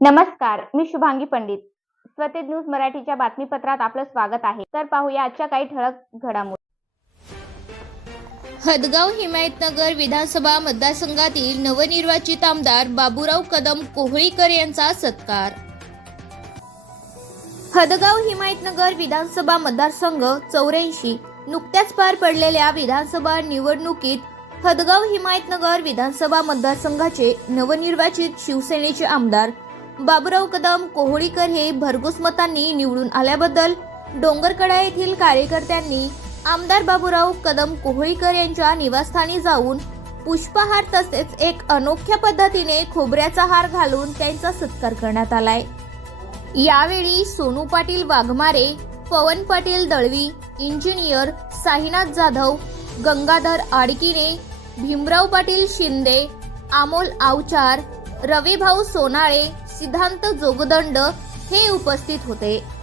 नमस्कार मी शुभांगी पंडित. स्वतेज न्यूज मराठीच्या बातमीपत्रात आपलं स्वागत आहे. तर पाहूया आजच्या काही ठळक घडामोडी. हदगाव हिमायतनगर विधानसभा मतदारसंघातील नवनिर्वाचित आमदार बाबूराव कदम कोहळीकर यांचा सत्कार. हदगाव हिमायतनगर विधानसभा मतदारसंघ चौऱ्याऐंशी नुकत्याच पार पडलेल्या विधानसभा निवडणुकीत हदगाव हिमायतनगर विधानसभा मतदारसंघाचे नवनिर्वाचित शिवसेनेचे आमदार बाबूराव कदम कोहळीकर हे भरघोस मतांनी निवडून आल्याबद्दल डोंगरकडा येथील कार्यकर्त्यांनी आमदार बाबूराव कदम कोहळीकर यांच्या निवासस्थानी जाऊन पुष्पहार तसेच एक अनोख्या पद्धतीने खोबऱ्याचा हार घालून त्यांचा सत्कार करण्यात आलाय. यावेळी सोनू पाटील वाघमारे पवन पाटील दळवी इंजिनियर साईनाथ जाधव गंगाधर आडकिने भीमराव पाटील शिंदे अमोल आवचार रविभाऊ सोनाळे सिद्धांत जोगदंड हे उपस्थित होते.